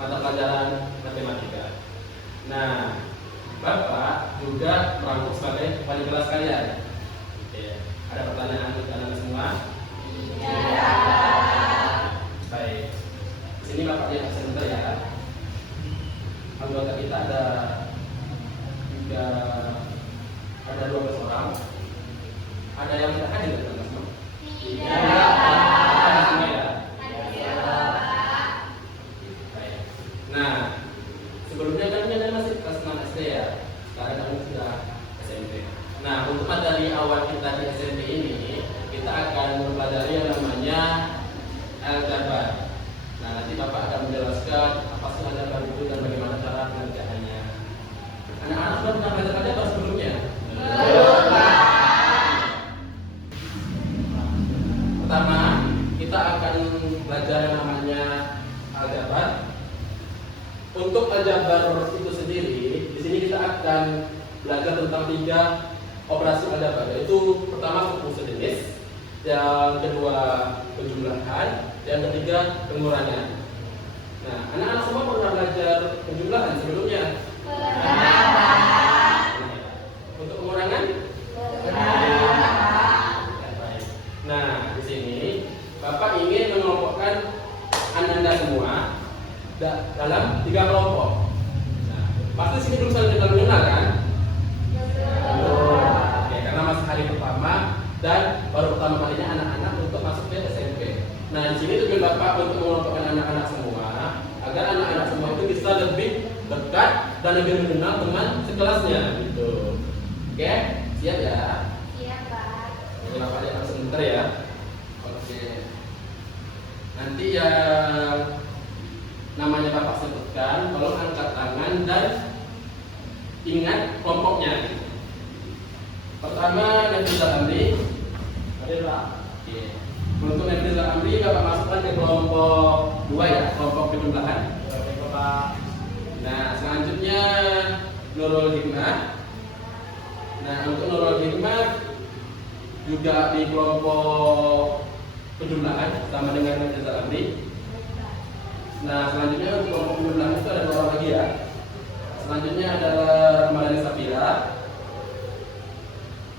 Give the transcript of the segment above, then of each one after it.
mata pelajaran matematika. Nah, Bapak juga merangkul sebagai wali kelas kalian. Oke. Ada pertanyaan untuk kalian semua? Iya. Baik. Di sini Bapak lihat sebentar ya. Anggota kita ada 12 orang. Ada yang tidak hadir di kelas? Iya. Ada semua ya. Iya. Baik. Nah, sebelumnya kan kalian masih kelas 6 SD ya. Sekarang kamu sudah SMP. Nah, untuk materi awal kita di SMP ini, kita akan mempelajari yang namanya aljabar. Nah, nanti Bapak akan menjelaskan apa sih aljabar itu dan bagaimana cara pengerjaannya. Anak-anak sudah pernah belajar aljabar sebelumnya? Belum, Pak. Pertama, kita akan belajar yang namanya aljabar. Untuk aljabar itu sendiri, di sini kita akan belajar tentang 3 operasi aljabar, yaitu pertama suku sejenis, yang kedua penjumlahan, yang ketiga pengurangan. Nah, anak-anak semua pernah belajar penjumlahan sebelumnya? Untuk pengurangan? Baik. Nah, di sini Bapak ingin mengelompokkan Anda semua dalam 3 kelompok. Nah, pasti sini belum saling mengenal kan? Oke, karena masih hari pertama dan baru pertama kalinya anak-anak untuk masuk ke SMP. Nah, di sini tujuan Bapak untuk mengelompokkan anak-anak semua agar anak-anak semua itu bisa lebih dekat dan lebih mengenal teman sekelasnya gitu. Oke, siap ya? Iya, Pak. Jadi Bapak lihat sebentar ya. Oke. Nanti yang namanya Bapak sebutkan, tolong angkat tangan dan ingat kelompoknya. Pertama, Nafizal Amri. Hadir, Pak. Oke. Untuk Nafizal Amri, Bapak masukkan ke kelompok 2 ya, kelompok penjumlahan. Oke, Pak. Nah, selanjutnya Nurul Hikmah. Nah, untuk Nurul Hikmah juga di kelompok penjumlahan sama dengan Nafizal Amri. Nah, selanjutnya untuk kelompok penjumlahan itu ada 2 orang lagi ya. Selanjutnya adalah Ramadhani Safira.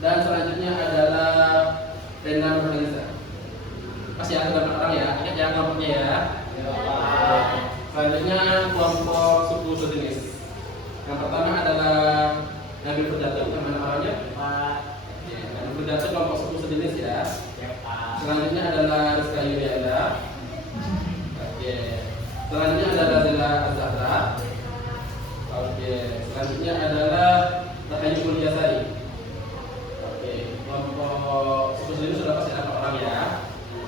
Dan selanjutnya adalah Rena Nurhaliza. Masih ada 8 orang ya, ingat ya kelompoknya ya. Selanjutnya kelompok suku sejenis. Yang pertama adalah Nabil Furdato, nama orangnya Pak. Nabil Furdato kelompok suku sejenis ya. Selanjutnya adalah Rizka Yulianda. Oke. Selanjutnya adalah Zila Azhara. Oke. Selanjutnya adalah Rahayu Mulyasari. Oke. Kelompok suku sejenis sudah pasti ada orang ya.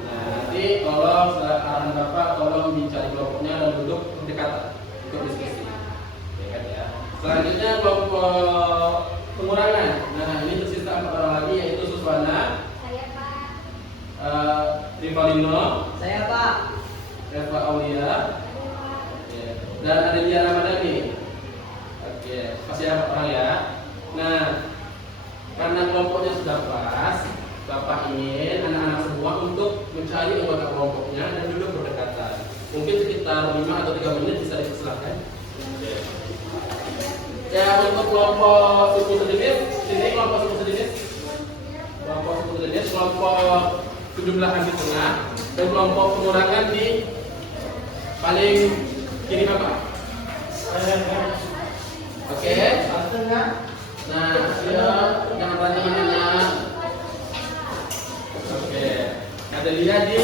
Nah, nanti tolong setelah arahan Bapak tolong dicari kelompoknya dan duduk berdekatan untuk diskusi. Oke kan ya. Selanjutnya kelompok pengurangan. Nah, ini tersisa 4 orang lagi yaitu Suswana, Saya, Pak. Rivalino, Saya, Pak. Reva Aulia, oke, dan Adelia Ramadhani. Oke, pasti ada 4 orang ya. Nah, karena kelompoknya sudah pas, Bapak ingin anak-anak semua untuk mencari anggota kelompoknya dan duduk berdekatan. Mungkin sekitar 5 atau 3 menit bisa dipersilakan. Oke. Ya, untuk kelompok suku sejenis, sini kelompok suku sejenis. Kelompok suku sejenis, kelompok penjumlahan di tengah dan kelompok pengurangan di paling kiri Bapak. Oke. Nah, ya, jangan tanya-tanya. Oke. Ada lihat di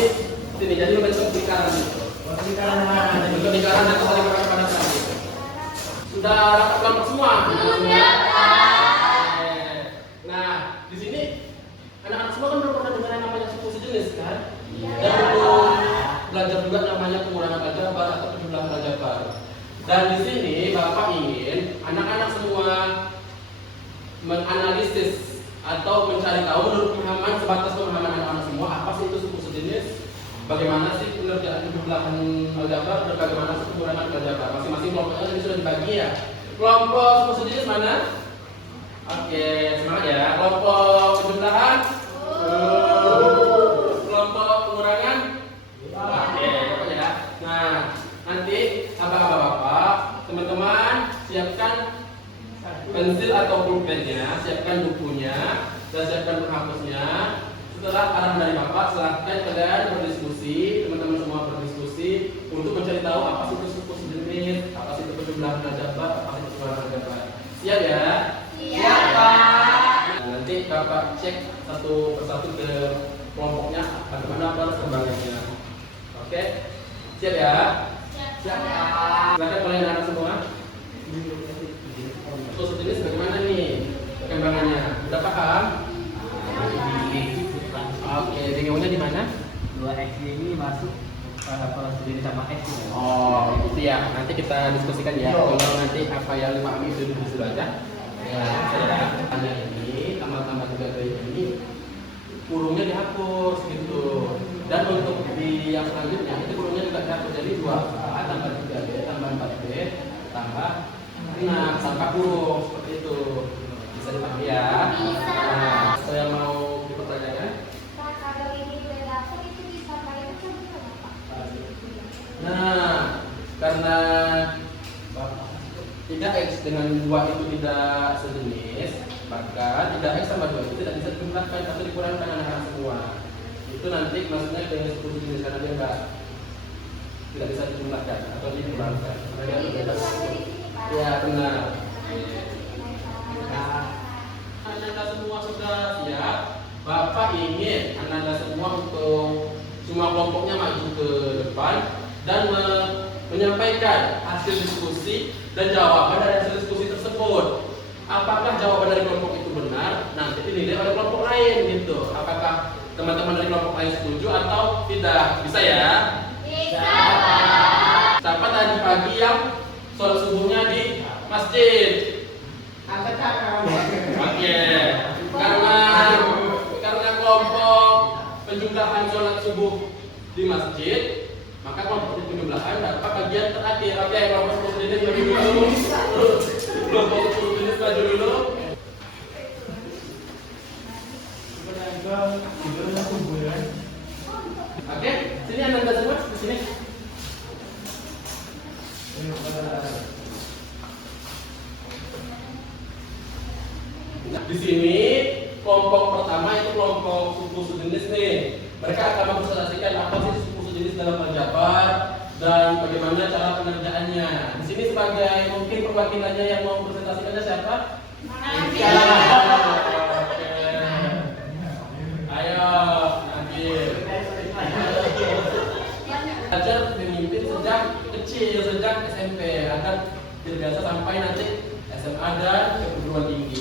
sini, jadi bentuk lingkaran. Bentuk lingkaran dan kembali pada sana. Sudah dapat kelompok semua? Sudah, Pak. Nah, di sini anak-anak semua kan belum pernah dengar yang namanya suku sejenis kan? Iya. Dan belum belajar juga namanya pengurangan aljabar atau penjumlahan aljabar. Dan di sini Bapak ingin anak-anak semua menganalisis atau mencari tahu menurut pemahaman sebatas pemahaman anak-anak semua apa sih itu suku sejenis, bagaimana sih pengerjaan penjumlahan aljabar dan bagaimana sih pengurangan aljabar. Masing-masing kelompoknya ini sudah dibagi ya. Kelompok suku sejenis mana? Oke, semangat ya. Kelompok penjumlahan. Kelompok pengurangan. Oke, ya. Nah, nanti abang-abang teman-teman siapkan pensil atau pulpennya, siapkan bukunya, dan siapkan penghapusnya. Setelah arahan dari Bapak, silahkan kalian berdiskusi, teman-teman semua berdiskusi untuk mencari tahu apa sih itu suku sejenis, apa sih itu penjumlahan najabat, apa sih itu penjumlahan najabat. Siap ya? Siap, Pak. Nah, nanti Bapak cek satu persatu ke kelompoknya bagaimana perkembangannya. Oke? Siap ya? Siap. Silakan kalian anak semua. Suku sejenis bagaimana nih perkembangannya? Udah paham? Oke, bingungnya di mana? 2X ini masuk kalau sendiri sama X ini. Oh, itu ya. Nanti kita diskusikan ya. Kalau nanti apa yang dipahami itu dulu aja. Ya, saya tanya ini tambah-tambah juga dari ini kurungnya dihapus gitu. Dan untuk di yang selanjutnya itu kurungnya juga dihapus jadi 2A tambah 3B tambah 4B tambah 6 tanpa kurung seperti itu. Bisa dipahami ya? Bisa. Nah, saya mau dipertanyakan. Pak, kalau ini udah dapet itu bisa pakai itu kenapa? Nah, karena 3X dengan 2 itu tidak sejenis, maka 3X sama 2 itu tidak bisa dijumlahkan atau dikurangkan anak-anak semua. Itu nanti maksudnya dengan 10 jenis karena dia tidak bisa dijumlahkan atau dikurangkan. Karena dia Jadi itu berbeda. ada di sini, Pak. Ya benar. Nah, Anda semua sudah siap. Bapak ingin Anda semua untuk semua kelompoknya maju ke depan dan menyampaikan hasil diskusi dan jawaban dari hasil diskusi tersebut. Apakah jawaban dari kelompok itu benar? Nanti dinilai oleh kelompok lain gitu. Apakah teman-teman dari kelompok lain setuju atau tidak? Bisa ya? Bisa, Pak. Siapa tadi pagi yang sholat subuhnya di masjid? Angkat tangan. Oke. Karena kelompok penjumlahan sholat subuh di masjid, maka kelompok penjumlahan dapat bagian terakhir. Oke, kelompok 10 jenis maju dulu. Kelompok 10 jenis maju dulu. Oke, sini Anda semua di sini. Nah, di sini kelompok pertama itu kelompok suku sejenis nih. Mereka akan mempresentasikan apa sih suku sejenis dalam aljabar dan bagaimana cara pengerjaannya. Di sini sebagai mungkin perwakilannya yang mau presentasikannya siapa? Nanti. Oke. Ayo, Nabil. Belajar memimpin sejak kecil, sejak SMP agar terbiasa sampai nanti SMA dan perguruan tinggi.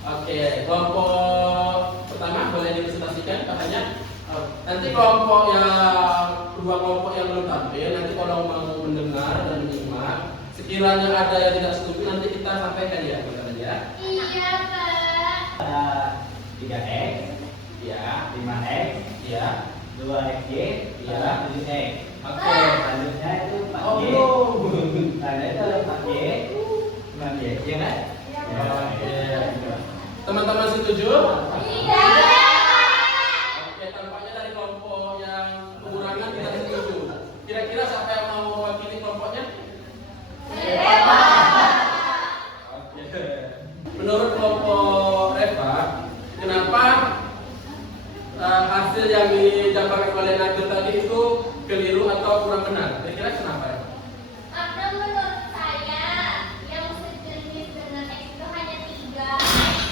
Oke, kelompok pertama boleh dipresentasikan katanya. Nanti kelompok yang kedua kelompok yang belum tampil nanti kalau mau mendengar dan menyimak, sekiranya ada yang tidak setuju nanti kita sampaikan ya katanya. Iya, Pak. Ada 3X, Ya, 5X, ya, 2XY, Ya. 7X. oke. Selanjutnya itu 4Y. Nah, itu ada 4Y, 5Y, ya kan? Iya, Ya, Pak. Oke. Teman-teman setuju? Iya. Oke, tampaknya dari kelompok yang pengurangan tidak setuju. Kira-kira siapa yang mau mewakili kelompoknya? Oke. Menurut kelompok Reva, kenapa hasil yang dijabarkan oleh Nabil tadi itu keliru atau kurang benar? Kira-kira kenapa ya? Karena menurut saya yang sejenis dengan X itu hanya 3,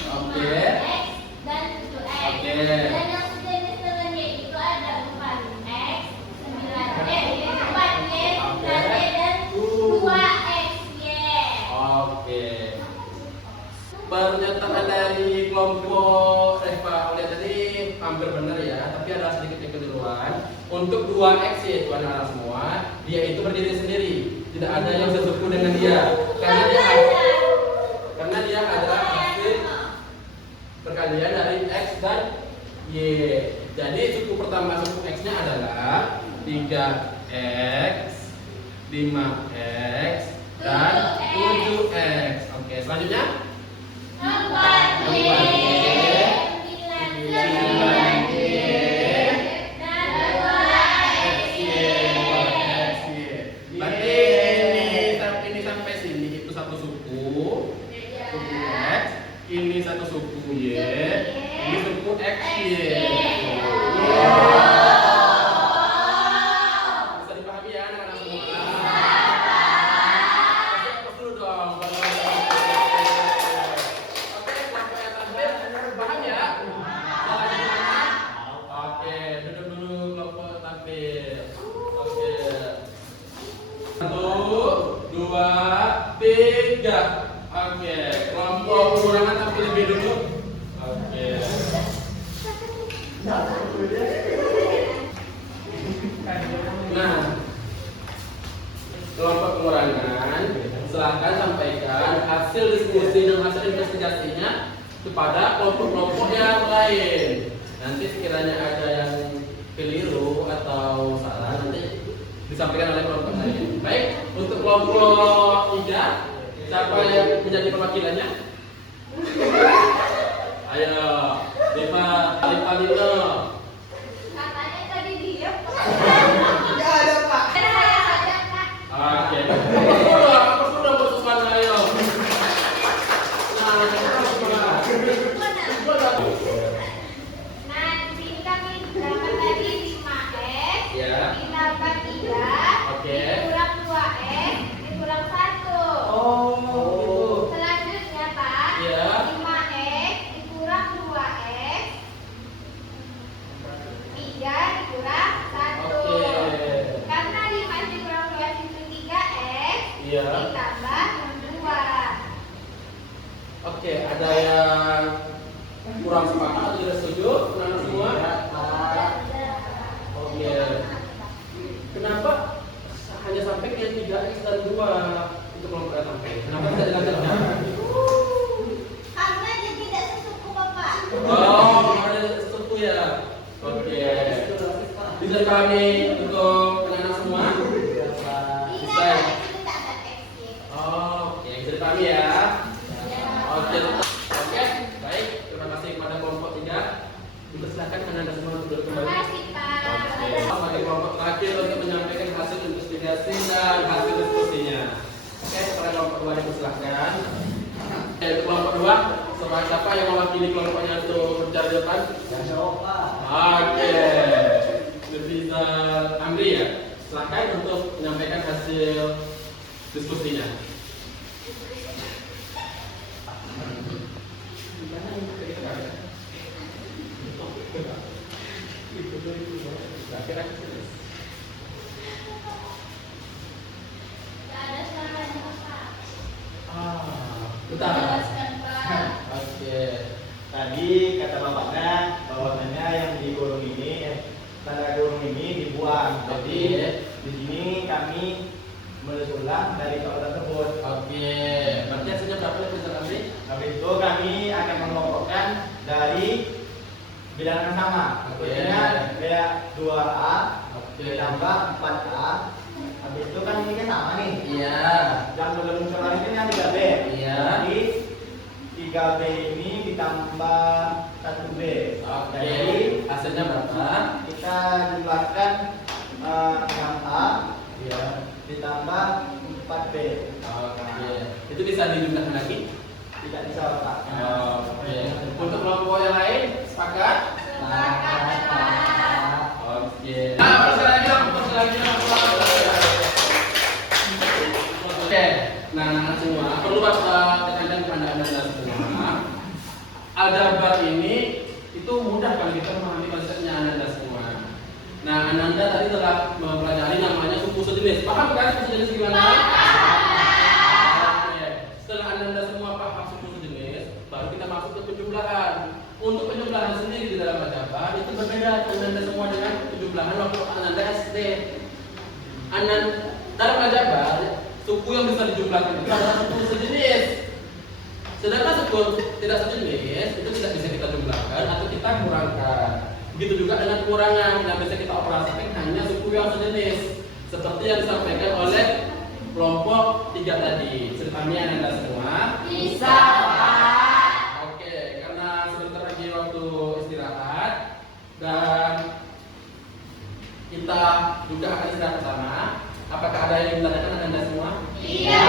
Oke. 5X dan 7X. Oke. Dan yang sejenis dengan Y itu ada 4X, 4Y, 9Y dan 2XY. Oke. Pernyataan dari kelompok Reva oleh tadi hampir benar ya, tapi ada sedikit kekeliruan. Untuk 2X yaitu anak-anak semua, dia itu berdiri sendiri, tidak ada yang sesuku dengan dia, karena dia adalah hasil perkalian dari X dan Y. Jadi suku pertama suku X-nya adalah 3X, 5X, dan 7X. Oke, selanjutnya 4Y, 9Y dan 2XY. Berarti ini suku Y, ini suku XY. Bisa dipahami ya anak-anak semua? Kasih aplaus dulu dong. Oke, kelompok yang tampil paham ya? Caranya gimana? Oke, duduk dulu kelompok tampil. Oke. 1, 2, 3. Oke, kelompok pengurangan tampil lebih dulu. Oke. Nah, kelompok pengurangan silahkan sampaikan hasil diskusi dan hasil investigasinya kepada kelompok-kelompok yang lain. Nanti sekiranya ada yang keliru atau salah nanti disampaikan oleh kelompok lain. Baik, untuk kelompok 3, siapa yang menjadi perwakilannya? Ayo, Diva Dino. Katanya tadi diam. Nggak ada, Pak. Ada saya saja, Kak. Oke. Apa sudah bersuara ayo? Nah, Nah, di sini kami dapat tadi 5x ya. ditambah 3 Oke. dikurang 2x dikurang 1. Oh. Selanjutnya, Pak, Iya. 5x dikurang 2x 3 dikurang 1. Oke. Karena 5x dikurang 2x itu 3x Iya. ditambah 2. Oke, ada yang kurang sepakat atau tidak setuju? Anak semua? Oke. Kenapa hanya sampai ke 3x dan 2 untuk kelompok yang sampai? Kenapa tidak dilanjutkan? Karena dia tidak sesuku, Bapak. Oh, ada sesuatu ya. Oke. Bisa dipahami untuk anak-anak semua? Bisa. Itu tak ada x-nya. Oh, oke, bisa dipahami ya. Oke, oke, baik. Terima kasih kepada kelompok 3. Dipersilakan anak-anak semua untuk duduk Terima kembali. kasih, Pak. Oke, sebagai kelompok terakhir untuk menyampaikan hasil investigasi dan hasil diskusinya. Oke, kepada kelompok 2 dipersilakan. Oke, untuk kelompok 2, siapa yang mewakili kelompoknya untuk berbicara di depan? Oke, bisa Amri ya. Silakan untuk menyampaikan hasil diskusinya. Tidak ada suaranya, Pak. Bentar. Jelaskan, Pak. Oke. Tadi kata bapaknya bahwasanya yang di kurung ini, tanda kurung ini dibuang. Jadi di sini kami menulis ulang dari soal tersebut. Oke. Berarti hasilnya berapa ya, Mister Amri? Habis itu kami akan mengelompokkan dari bilangan yang sama. Oke. Maksudnya kayak 2A Oke. ditambah 4A. Habis itu kan ini kan sama nih. Iya. Yang belum soal ini kan 3B. Iya. Jadi 3B ini ditambah 1B. Oke. Jadi Hasilnya berapa? kita jumlahkan 6A Iya. ditambah 4B. Oke. Itu bisa dijumlahkan lagi? Tidak bisa, Pak. Oke. Untuk kelompok yang lain sepakat? Sepakat, Pak. Oke. Nah, persilakan lagi. Oke. Nah, anak-anak semua, perlu tekankan kepada anda semua. Aljabar ini itu mudah kalau kita memahami konsepnya anda semua. Nah, Ananda tadi telah mempelajari namanya suku sejenis. Paham kan suku sejenis gimana? Oke. Setelah Ananda semua paham suku sejenis, baru kita masuk ke penjumlahan. Untuk penjumlahan sendiri di dalam aljabar itu berbeda Ananda semua dengan penjumlahan waktu Ananda SD. Dalam aljabar, suku yang bisa dijumlahkan itu adalah suku sejenis. Sedangkan suku tidak sejenis itu tidak bisa kita jumlahkan atau kita kurangkan. Begitu juga dengan kurangan yang bisa kita operasikan hanya suku yang sejenis, seperti yang disampaikan oleh kelompok 3 tadi. Ceritanya Anda semua Bisa, Pak. Oke, karena sebentar lagi waktu istirahat dan kita juga akan istirahat bersama. Apakah ada yang ditanyakan Anda semua? Iya.